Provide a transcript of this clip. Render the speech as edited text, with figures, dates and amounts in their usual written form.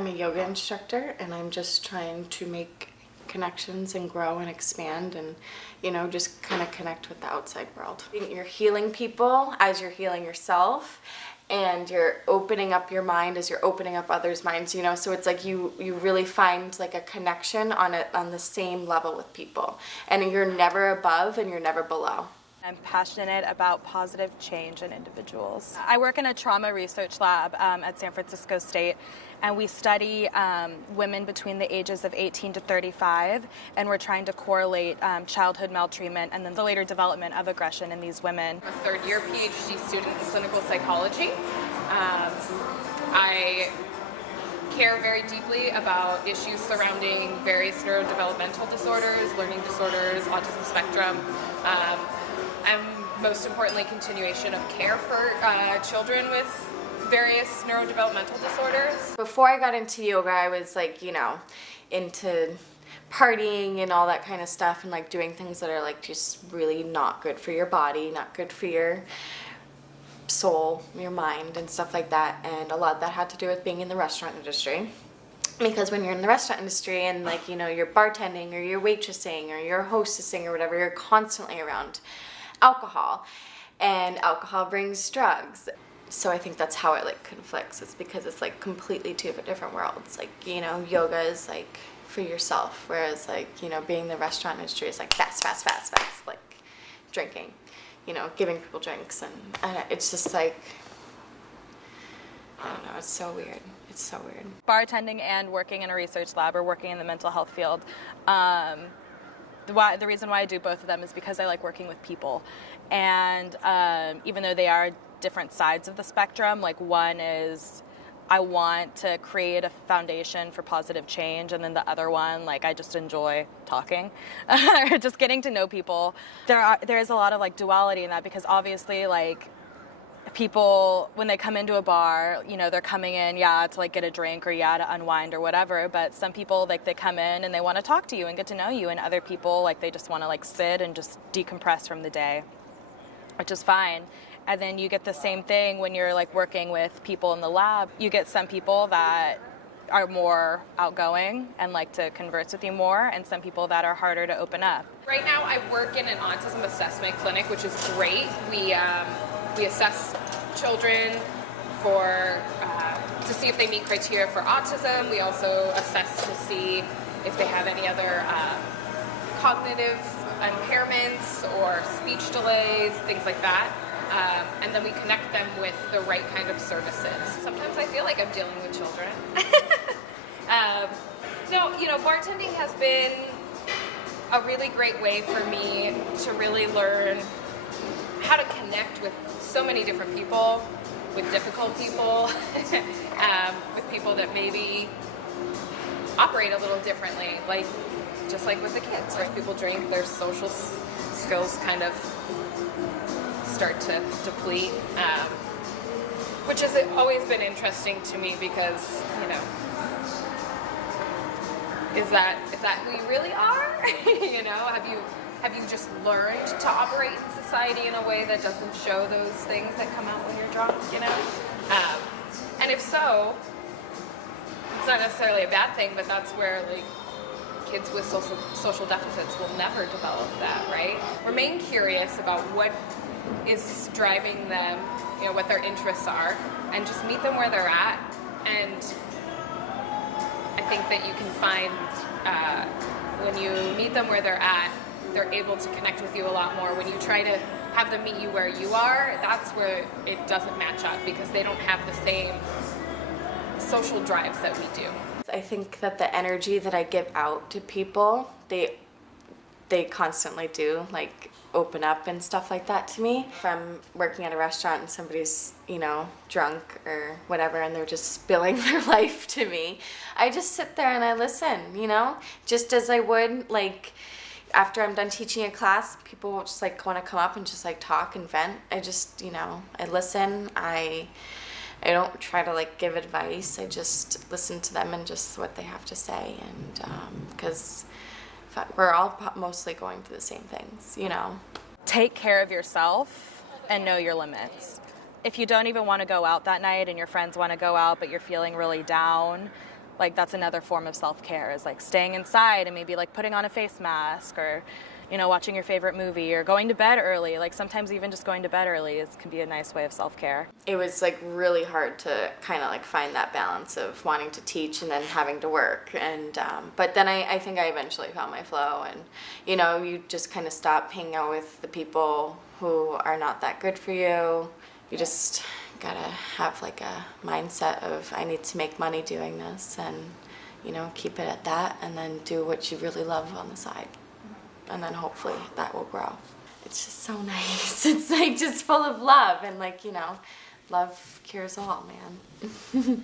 I'm a yoga instructor, and I'm just trying to make connections and grow and expand and, you know, just kind of connect with the outside world. You're healing people as you're healing yourself, and you're opening up your mind as you're opening up others' minds, you know, so it's like you really find like a connection on the same level with people, and you're never above and you're never below. I'm passionate about positive change in individuals. I work in a trauma research lab at San Francisco State, and we study women between the ages of 18 to 35, and we're trying to correlate childhood maltreatment and then the later development of aggression in these women. I'm a third-year PhD student in clinical psychology. I care very deeply about issues surrounding various neurodevelopmental disorders, learning disorders, autism spectrum, and most importantly, continuation of care for children with various neurodevelopmental disorders. Before I got into yoga, I was like, you know, into partying and all that kind of stuff, and like doing things that are like just really not good for your body, not good for your soul, your mind, and stuff like that. And a lot of that had to do with being in the restaurant industry. Because when you're in the restaurant industry and like, you know, you're bartending or you're waitressing or you're hostessing or whatever, you're constantly around alcohol, and alcohol brings drugs. So I think that's how it like conflicts. It's because it's like completely two different worlds. Like, you know, yoga is like for yourself, whereas like, you know, being in the restaurant industry is like fast, like drinking, you know, giving people drinks, and it's just like, I don't know, it's so weird. It's so weird. Bartending and working in a research lab or working in the mental health field. The reason why I do both of them is because I like working with people. And even though they are different sides of the spectrum, like one is I want to create a foundation for positive change, and then the other one, like I just enjoy talking, just getting to know people. There is a lot of like duality in that, because obviously like people, when they come into a bar, you know, they're coming in, to like get a drink or to unwind or whatever, but some people, like, they come in and they want to talk to you and get to know you, and other people, like, they just want to like sit and just decompress from the day, which is fine. And then you get the same thing when you're like working with people in the lab. You get some people that are more outgoing and like to converse with you more, and some people that are harder to open up. Right now I work in an autism assessment clinic, which is great. We assess children for to see if they meet criteria for autism. We also assess to see if they have any other cognitive impairments or speech delays, things like that. And then we connect them with the right kind of services. Sometimes I feel like I'm dealing with children. No, you know, bartending has been a really great way for me to really learn how to connect with so many different people, with difficult people, with people that maybe operate a little differently, like just like with the kids. As people drink, their social skills kind of start to deplete, which has always been interesting to me, because, you know, is that who you really are? You know, have you just learned to operate in society in a way that doesn't show those things that come out when you're drunk, you know? And if so, it's not necessarily a bad thing, but that's where, like, kids with social deficits will never develop that, right? Remain curious about what is driving them, you know, what their interests are, and just meet them where they're at. And I think that you can find, when you meet them where they're at, they're able to connect with you a lot more. When you try to have them meet you where you are, that's where it doesn't match up, because they don't have the same social drives that we do. I think that the energy that I give out to people, they constantly do, like, open up and stuff like that to me. If I'm working at a restaurant and somebody's, you know, drunk or whatever, and they're just spilling their life to me, I just sit there and I listen, you know, just as I would, like, after I'm done teaching a class, people will just like want to come up and just like talk and vent. I just, you know, I listen. I don't try to like give advice. I just listen to them and just what they have to say, and because we're all mostly going through the same things, you know. Take care of yourself and know your limits. If you don't even want to go out that night and your friends want to go out but you're feeling really down, like that's another form of self-care, is like staying inside and maybe like putting on a face mask, or watching your favorite movie, or going to bed early. Like sometimes even just going to bed early can be a nice way of self-care. It was like really hard to kind of like find that balance of wanting to teach and then having to work. And but then I think I eventually found my flow, and you just kind of stop hanging out with the people who are not that good for you. You just gotta have like a mindset of, I need to make money doing this, and keep it at that, and then do what you really love on the side. And then hopefully that will grow. It's just so nice. It's like just full of love, and like, love cures all, man.